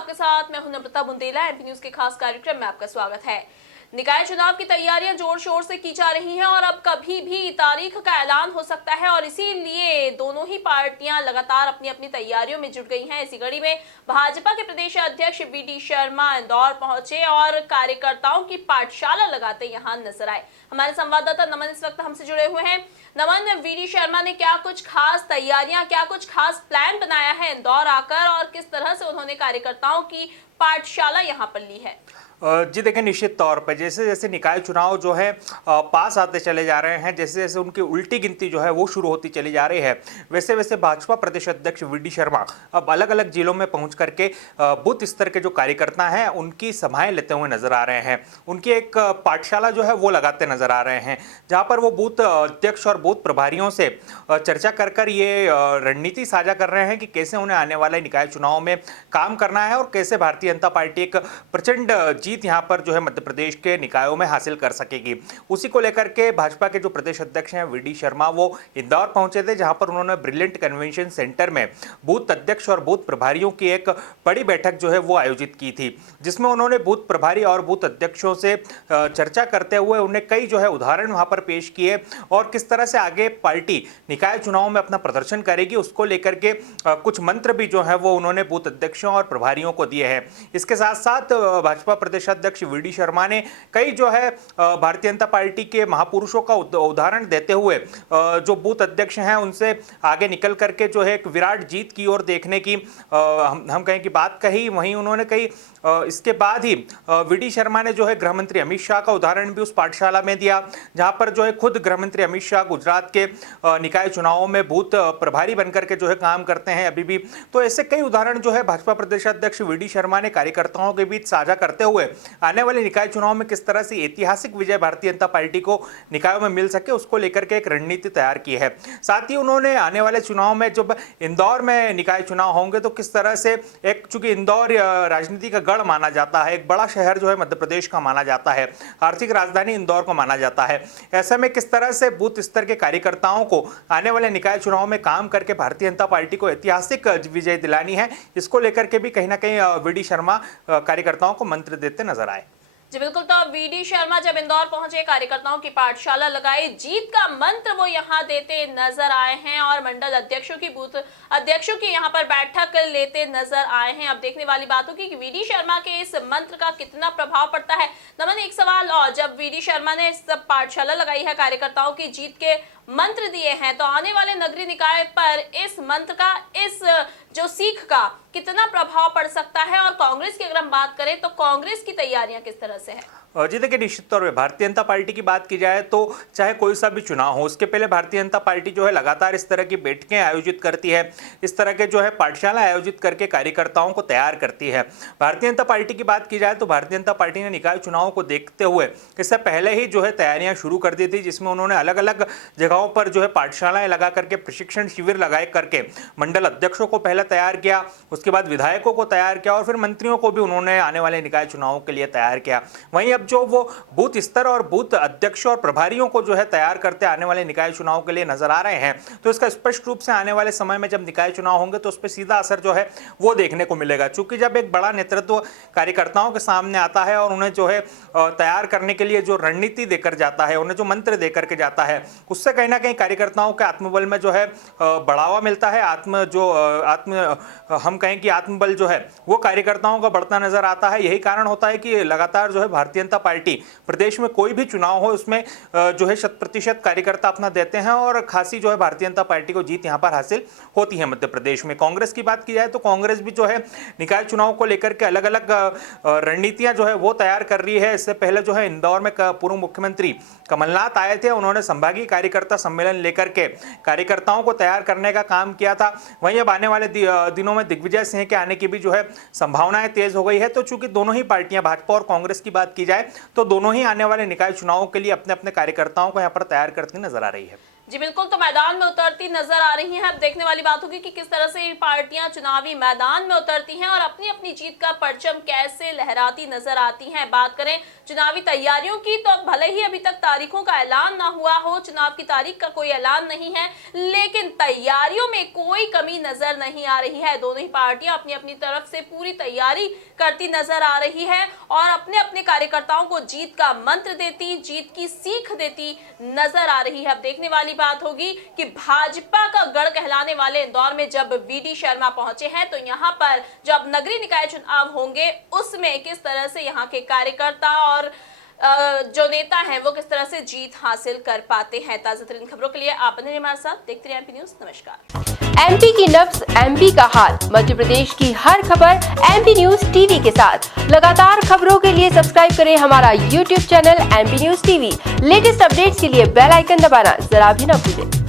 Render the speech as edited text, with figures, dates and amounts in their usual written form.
आपके साथ मैं हूं नम्रता बुंदेला। एमपी न्यूज के खास कार्यक्रम में आपका स्वागत है। निकाय चुनाव की तैयारियां जोर शोर से की जा रही हैं और अब कभी भी तारीख का ऐलान हो सकता है और इसीलिए दोनों ही पार्टियां लगातार अपनी अपनी तैयारियों में जुट गई हैं। इसी कड़ी में भाजपा के प्रदेश अध्यक्ष वी.डी. शर्मा इंदौर पहुंचे और कार्यकर्ताओं की पाठशाला लगाते यहां नजर आए। हमारे संवाददाता नमन इस वक्त हमसे जुड़े हुए हैं। नमन, वी.डी. शर्मा ने क्या कुछ खास तैयारियां, क्या कुछ खास प्लान बनाया है इंदौर आकर और किस तरह से उन्होंने कार्यकर्ताओं की पाठशाला यहां पर ली है? जी देखिए, निश्चित तौर पर जैसे जैसे निकाय चुनाव जो है पास आते चले जा रहे हैं, जैसे जैसे उनकी उल्टी गिनती जो है वो शुरू होती चली जा रही है, वैसे वैसे भाजपा प्रदेश अध्यक्ष वी.डी. शर्मा अब अलग अलग जिलों में पहुंच करके बूथ स्तर के जो कार्यकर्ता हैं उनकी सभाएं लेते हुए नजर आ रहे हैं। उनकी एक पाठशाला जो है वो लगाते नजर आ रहे हैं, जहाँ पर वो बूथ अध्यक्ष और बूथ प्रभारियों से चर्चा कर ये रणनीति साझा कर रहे हैं कि कैसे उन्हें आने वाले निकाय चुनाव में काम करना है और कैसे भारतीय जनता पार्टी एक प्रचंड जीत यहां पर जो है मध्य प्रदेश के निकायों में हासिल कर सकेगी। उसी को लेकर के भाजपा के जो प्रदेश अध्यक्ष हैं वी.डी. शर्मा वो इंदौर पहुंचे थे, जहां पर उन्होंने ब्रिलियंट कन्वेंशन सेंटर में बूथ अध्यक्ष और बूथ प्रभारियों की एक बड़ी बैठक जो है वो आयोजित की थी, जिसमें उन्होंने बूथ प्रभारी और बूथ अध्यक्षों से चर्चा करते हुए उन्हें कई जो है उदाहरण वहां पर पेश किए और किस तरह से आगे पार्टी निकाय चुनाव में अपना प्रदर्शन करेगी उसको लेकर के कुछ मंत्र भी जो है वो उन्होंने बूथ अध्यक्षों और प्रभारियों को दिए हैं। इसके साथ साथ भाजपा प्रदेश अध्यक्ष वी.डी. शर्मा ने कई जो है भारतीय जनता पार्टी के महापुरुषों का उदाहरण देते हुए जो बूथ अध्यक्ष हैं उनसे आगे निकल करके जो है एक विराट जीत की ओर देखने की हम कहें कि बात कही। वहीं उन्होंने कई इसके बाद ही वी.डी. शर्मा ने जो है गृह मंत्री अमित शाह का उदाहरण भी उस पाठशाला में दिया, जहां पर जो है खुद गृह मंत्री अमित शाह गुजरात के निकाय चुनावों में बूथ प्रभारी बनकर के जो है काम करते हैं अभी भी। तो ऐसे कई उदाहरण जो है भाजपा प्रदेश अध्यक्ष वी.डी. शर्मा ने कार्यकर्ताओं के बीच साझा करते हुए आने वाले निकाय चुनाव में किस तरह से ऐतिहासिक विजय भारतीय जनता पार्टी को निकायों में मिल सके उसको लेकर के एक रणनीति तैयार की है। साथ ही उन्होंने आने वाले चुनाव में जब इंदौर में निकाय चुनाव होंगे तो किस तरह से एक, चूंकि इंदौर राजनीति का गढ़ माना जाता है, एक बड़ा शहर जो है मध्य प्रदेश का माना जाता है, आर्थिक राजधानी इंदौर को माना जाता है, ऐसे में किस तरह से बूथ स्तर के कार्यकर्ताओं को आने वाले निकाय चुनाव में काम करके भारतीय जनता पार्टी को ऐतिहासिक विजय दिलानी है, इसको लेकर के भी कहीं ना कहीं वी.डी. शर्मा कार्यकर्ताओं को मंत्र देते नजर आए। जी बिल्कुल। तो अब वी.डी. शर्मा जब इंदौर पहुंचे, कार्यकर्ताओं की पाठशाला लगाई, जीत का मंत्र वो यहां देते नजर आए हैं और मंडल अध्यक्षों की, बूथ अध्यक्षों की यहां पर बैठक लेते नजर आए हैं। अब देखने वाली बात होगी कि वी.डी. शर्मा के इस मंत्र का कितना प्रभाव पड़ता है। नमन, एक सवाल और, जब वी.डी. शर्मा ने इस पाठशाला लगाई है, कार्यकर्ताओं की जीत के मंत्र दिए हैं, तो आने वाले नगरीय निकाय पर इस मंत्र का, इस जो सीख का कितना प्रभाव पड़ सकता है? और कांग्रेस की अगर हम बात करें तो कांग्रेस की तैयारियां किस तरह से है? जी देखिए, निश्चित तौर पे भारतीय जनता पार्टी की बात की जाए तो चाहे कोई सा भी चुनाव हो, उसके पहले भारतीय जनता पार्टी जो है लगातार इस तरह की बैठकें आयोजित करती है, इस तरह के जो है पाठशाला आयोजित करके कार्यकर्ताओं को तैयार करती है। भारतीय जनता पार्टी की बात की जाए तो भारतीय जनता पार्टी ने निकाय चुनाव को देखते हुए इससे पहले ही जो है तैयारियां शुरू कर दी थी, जिसमें उन्होंने अलग अलग जगहों पर जो है पाठशालाएं लगा करके, प्रशिक्षण शिविर लगाए करके मंडल अध्यक्षों को पहले तैयार किया, उसके बाद विधायकों को तैयार किया और फिर मंत्रियों को भी उन्होंने आने वाले निकाय चुनाव के लिए तैयार किया। वहीं जो वो बूथ स्तर और बूथ अध्यक्ष और प्रभारियों को जो है तैयार करते आने वाले निकाय चुनाव के लिए नजर आ रहे हैं, तो इसका स्पष्ट रूप से आने वाले समय में जब निकाय चुनाव होंगे तो उस पर सीधा असर जो है वो देखने को मिलेगा। चूंकि जब एक बड़ा नेतृत्व कार्यकर्ताओं के सामने आता है और उन्हें जो है तैयार करने के लिए जो रणनीति देकर जाता है, उन्हें जो मंत्र देकर के जाता है, उससे कहीं ना कहीं कार्यकर्ताओं के आत्मबल में जो है बढ़ावा मिलता है। हम कहें कि आत्मबल जो है वो कार्यकर्ताओं का बढ़ता नजर आता है। यही कारण होता है कि लगातार जो है भारतीय जनता पार्टी प्रदेश में कोई भी चुनाव हो उसमें जो है 100% कार्यकर्ता अपना देते हैं और खासी जो है भारतीय जनता पार्टी को जीत यहां पर हासिल होती है मध्य प्रदेश में। कांग्रेस की बात की जाए तो कांग्रेस भी जो है निकाय चुनाव को लेकर के अलग अलग रणनीतियां जो है वो तैयार कर रही है। इससे पहले जो है इंदौर में पूर्व मुख्यमंत्री कमलनाथ आए थे, उन्होंने संभागीय कार्यकर्ता सम्मेलन लेकर के कार्यकर्ताओं को तैयार करने का काम किया था। वहीं अब आने वाले दिनों में दिग्विजय सिंह के आने की भी जो है संभावनाएं तेज हो गई है। तो चूंकि दोनों ही पार्टियां, भाजपा और कांग्रेस की बात की जाए तो दोनों ही आने वाले निकाय चुनावों के लिए अपने अपने कार्यकर्ताओं को यहां पर तैयार करती नजर आ रही है। जी बिल्कुल, तो मैदान में उतरती नजर आ रही हैं। अब देखने वाली बात होगी कि किस तरह से ये पार्टियां चुनावी मैदान में उतरती हैं और अपनी अपनी जीत का परचम कैसे लहराती नजर आती हैं। बात करें चुनावी तैयारियों की, तो अब भले ही अभी तक तारीखों का ऐलान ना हुआ हो, चुनाव की तारीख का कोई ऐलान नहीं है, लेकिन तैयारियों में कोई कमी नजर नहीं आ रही है। दोनों ही पार्टियां अपनी अपनी तरफ से पूरी तैयारी करती नजर आ रही है और अपने अपने कार्यकर्ताओं को जीत का मंत्र देती, जीत की सीख देती नजर आ रही है। अब देखने वाली बात होगी कि भाजपा का गढ़ कहलाने वाले इंदौर में जब वीडी शर्मा पहुंचे हैं, तो यहां पर जब नगरीय निकाय चुनाव होंगे उसमें किस तरह से यहां के कार्यकर्ता और जो नेता हैं वो किस तरह से जीत हासिल कर पाते हैं। ताजा तरीन खबरों के लिए आप बने रहिए हमारे साथ, देखते रहिए एमपी न्यूज। नमस्कार। एमपी की नब्ज, एमपी का हाल, मध्य प्रदेश की हर खबर एमपी न्यूज टीवी के साथ। लगातार खबरों के लिए सब्सक्राइब करें हमारा YouTube channel MP news TV. Latest updates के लिए बेल आइकन दबाना जरा भी न भूलें।